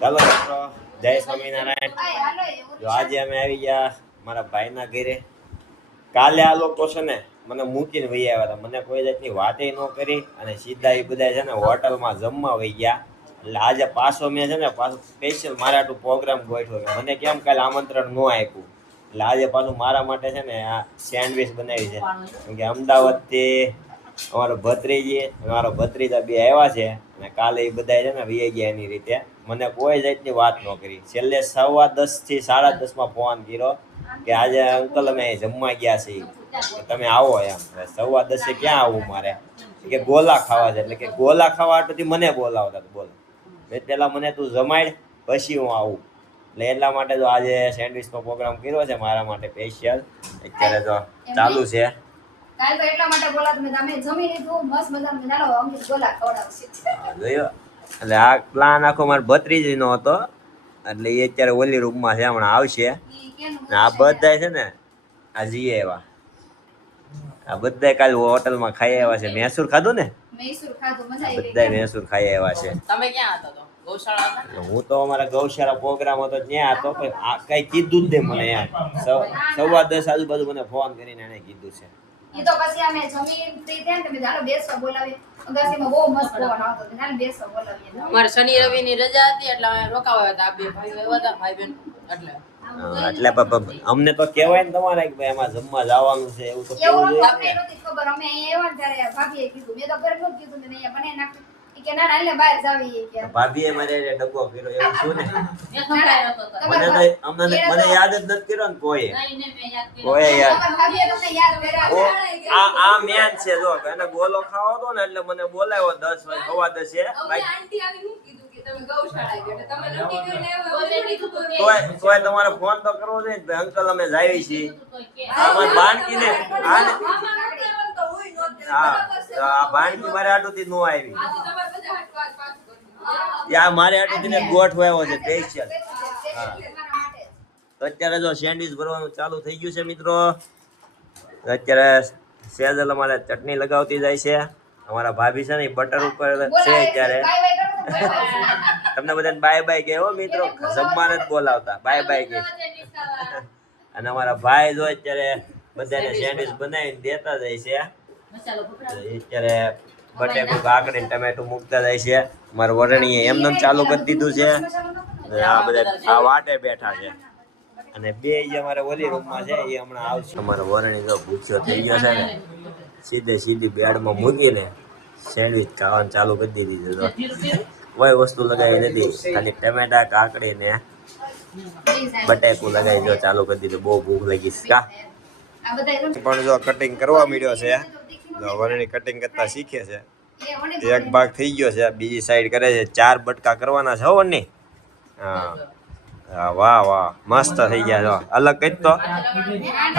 ચાલો મિત્રો, જય સ્વામિનારાયણ. જો આજે અમે આવી ગયા મારા ભાઈના ઘરે. કાલે આ લોકો છે ને મને મૂકીને વહી આવ્યા હતા, મને કોઈ જાતની વાતે ન કરી અને સીધા એ બધા છે ને હોટલમાં જમવા વહી ગયા. એટલે આજે પાછો મેં છે ને પાછું સ્પેશિયલ મારા આટલું પ્રોગ્રામ ગોઠવ્યો કે મને કેમ કાલે આમંત્રણ ન આપ્યું. એટલે આજે પાછું મારા માટે છે ને આ સેન્ડવિચ બનાવી છે. કેમ કે અમદાવાદથી અમારો ભત્રીજી અમારો ભત્રીજા બે આવ્યા છે અને કાલે એ બધા છે ને વી ગયા એની રીતે. મને કોઈ જાતની વાત ન કરી. છેલ્લે 10:15 થી 10:30 ફોન કર્યો કે આજે અંકલ અમે જમવા ગયા છીએ, તમે આવો એમ. 10:15 ક્યાં આવું મારે, કે ગોલા ખાવા છે. એટલે કે ગોલા ખાવા આટલું મને બોલાવતા બોલો પેલા મને તું જમાડ પછી હું આવું. એટલે એટલા માટે તો આજે સેન્ડવિચનો પ્રોગ્રામ કર્યો છે મારા માટે સ્પેશિયલ. અત્યારે તો ચાલુ છે. કાલ તો એટલા માટે બોલા તમે જમી લીધું મસ્ત મજાનું નાનો અમને ગોલા ખવડાવશે. જોયો એટલે આ પ્લાન આખો મારા ભત્રીજીનો હતો. એટલે એ અત્યારે ઓલી રૂમમાં છે, હમણાં આવશે. આ બધા છે ને આ જઈએ એવા આ બધા કાલે હોટલમાં ખાઈ આવ્યા છે. મૈસૂર ખાધું ને, મૈસૂર ખાધું, મજા આવી ગઈ. બધા મૈસૂર ખાઈ આવ્યા છે. તમે ક્યાં હતા તો? ગૌશાળા હતા? હું તો અમારા ગૌશાળા પ્રોગ્રામ હતો ત્યાં હતો, પણ આ કઈ કીધું જ નહીં મને. યાર 10:15 આજુબાજુ મને ફોન કરીને એને કીધું છે. ઈ તો પછી અમે જમી ફ્રી થયા ને તમે ચાલો બેસવા બોલાવીએ. અગાસીમાં બહુ મસ્ત પવન આવતો હતો, ચાલો બેસવા બોલાવીએ. અમારે શનિ રવિ ની રજા હતી એટલે અમે રોકાવા હતા. આ બે ભાઈઓ આવ્યા હતા, ભાઈ બહેન. એટલે અમને તો કહેવાય ને તમારે કે ભાઈ એમાં જમવા જવાનું છે, એવું તો કેવું એવું જોઈએ અમને ને. નહોતી ખબર. અમે અહીંયા આવ્યા ને ત્યારે ભાભીએ કીધું, મેં તો ઘરે નહોતું કીધું, મેં અહીંયા બનાવી નાખ્યું. ઈ કે ના ના એટલે બહાર જાવી કે ભાભીએ મારે ડબ્બો કર્યો એવું શું ને. તમારા મને યાદ જ નથી કર્યો ને કોઈ યાદ. ભાભીએ તમને યાદ કર્યા. આ મેન છે. જો એને ગોલો ખાવો હતો ને એટલે મને બોલાવ્યો 10 વાગે 10:15. આંટી આવી હું કીધું કે તમે ગૌશાળા ગયા તમે નક્કી કરીને આવ્યો. તોય તમારે ફોન તો કરવો જોઈએ ને, અંકલ અમે જાવી છીએ. આમાં બાણકીને આ બાણકી મારે આટુથી નો આવી. યા મારે આટુથી ને ગોઠવાયો છે સ્પેશિયલ. તો અત્યારે જો સેન્ડવિચ ભરવાનું ચાલુ થઈ ગયું છે મિત્રો. અત્યારે સેજલ અમારે ચટણી લગાવતી જાય છે. અમારા ભાભી છે ને બટર ઉપર છે અત્યારે. તમને બધાને બાય બાય કે હો મિત્રો, જમવાને જ બોલાવતા બાય બાય કે. અને અમારા ભાઈ જો અત્યારે બધાને સેન્ડવિચ બનાવીને દેતા જાય છે. અત્યારે બટેકું કાકડી ટમેટું મૂકતા જાય છે. મારા વરણીએ એમને ચાલુ કરી દીધું છે. આ બધા આ વાટે બેઠા છે. અને બે જે અમારે ઓલી રૂમમાં છે એ હમણાં આવશે. અમારો વરણી જો ભૂખ્યો થઈ ગયો છે ને, સીધી બેડમાં મૂકીને સેન્ડવિચ ખાવાનું ચાલુ કરી દીધી છે. કોઈ વસ્તુ લગાવી નથી, ખાલી ટમેટા કાકડી ને બટેકું લગાવી જો ચાલુ કરી દીધું. બહુ ભૂખ લાગી છે કા. પણ જો કટિંગ કરવા મળ્યો છે. જો વરણી કટિંગ કરતા શીખે છે. એક ભાગ થઈ ગયો છે, બીજી સાઈડ કરે છે. 4 બટકા કરવાના છે હો વરણી. હા વાહ વાહ મસ્ત થઈ ગયા. જો અલગ કઈ તો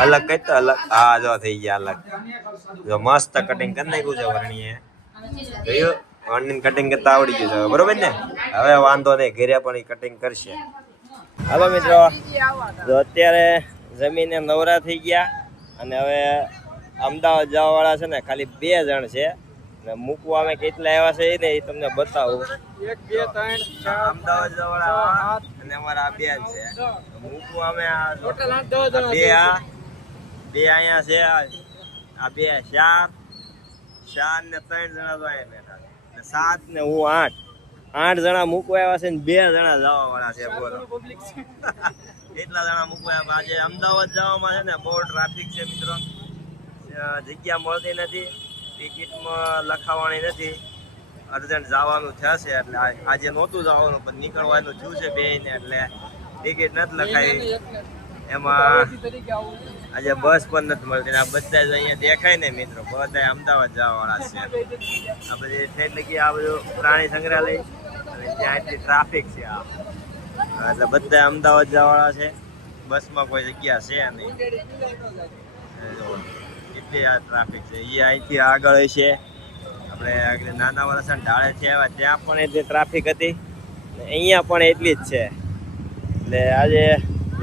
અલગ. હા જો થઈ ગયા અલગ. જો મસ્ત કટિંગ કરી નાખ્યું છે વરણીએ. જોયું વરણી કટિંગ કરતા આવડી ગયું છે બરોબર ને. હવે વાંધો નહીં, ઘરે પણ એ કટિંગ કરશે. હાલો મિત્રો, જો અત્યારે જમીને નવરા થઈ ગયા અને હવે અમદાવાદ જવા વાળા છે ને ખાલી 2 જણ છે. ને મૂકવા અમે કેટલા આવ્યા છે ને એ તમને બતાવું. 1 2 3 4 અમદાવાદ જવા વાળા અને અમારા આ બેન છે. મૂકવા અમે ટોટલ 2 અહીંયા છે. આ 2 4 ને 3 જણા તો અહીંયા બેઠા છે. 7 ને હું 8 જણા મૂકવા આવ્યા છે ને 2 જણા જવા વાળા છે. બોલો કેટલા જણા મૂકવા આવ્યા. આજે અમદાવાદ જવામાં છે ને બહુ ટ્રાફિક છે મિત્રો. જગ્યા મળતી નથી, ટિકિટમાં લખાવવાની નથી. અર્જન્ટ જવાનું થશે એટલે આજે નહોતું જવાનું પણ નીકળવાનું થયું છે બેને, એટલે ટિકિટ નથી લખાવી. એમાં આજે બસ પણ નથી મળતી. આ બધા જ અહીંયા દેખાય ને મિત્રો, બધા અમદાવાદ જવાવાળા છે. આ બધી ઠેઠ લગી આ બધું પ્રાણી સંગ્રહાલય અને ત્યાં એટલી ટ્રાફિક છે. એટલે બધા અમદાવાદ જવાવાળા છે. બસમાં કોઈ જગ્યા છે નહીં, એટલી આ ટ્રાફિક છે. એ અહીંથી આગળ છે આપણે નાના વરસા ઢાળે છે ત્યાં પણ એટલી ટ્રાફિક હતી, અહીંયા પણ એટલી જ છે. એટલે આજે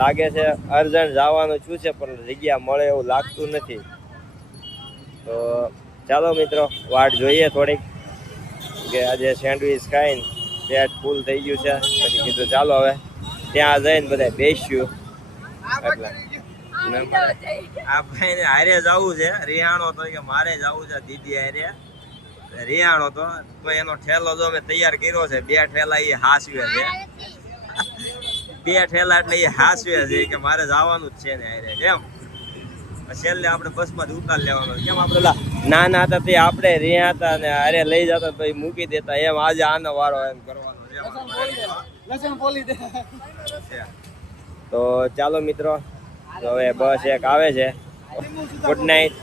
લાગે છે અર્જન્ટ જવાનું શું છે પણ જગ્યા મળે એવું લાગતું નથી. તો ચાલો મિત્રો વાટ જોઈએ થોડીક, કે આજે સેન્ડવિચ ખાઈને પેટ ફૂલ થઈ ગયું છે, પછી કીધું ચાલો હવે ત્યાં જઈને બધા બેસ્યું એટલે આ ભાઈને હારે જવું છે રિયાણો તો કે મારે જવું છે દીદી હારે રિયાણો તો એનો ઠેલો જો અમે તૈયાર કર્યો છે 2 ઠેલા એ હાસવે છે 2 ઠેલા એટલે એ હાસવે છે કે મારે જવાનું જ છે ને હારે એમ છેલ્લે આપણે બસમાં જ ઉતાર લેવાનો કેમ આપણે નાના હતા તે આપણે રહ્યા હતા ને હારે લઈ જતા પછી મૂકી દેતા એમ આજે આનો વારો એમ કરવાનો તો ચાલો મિત્રો તો હવે બસ એક આવે છે ગુડ નાઇટ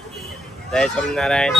જય સ્વામિનારાયણ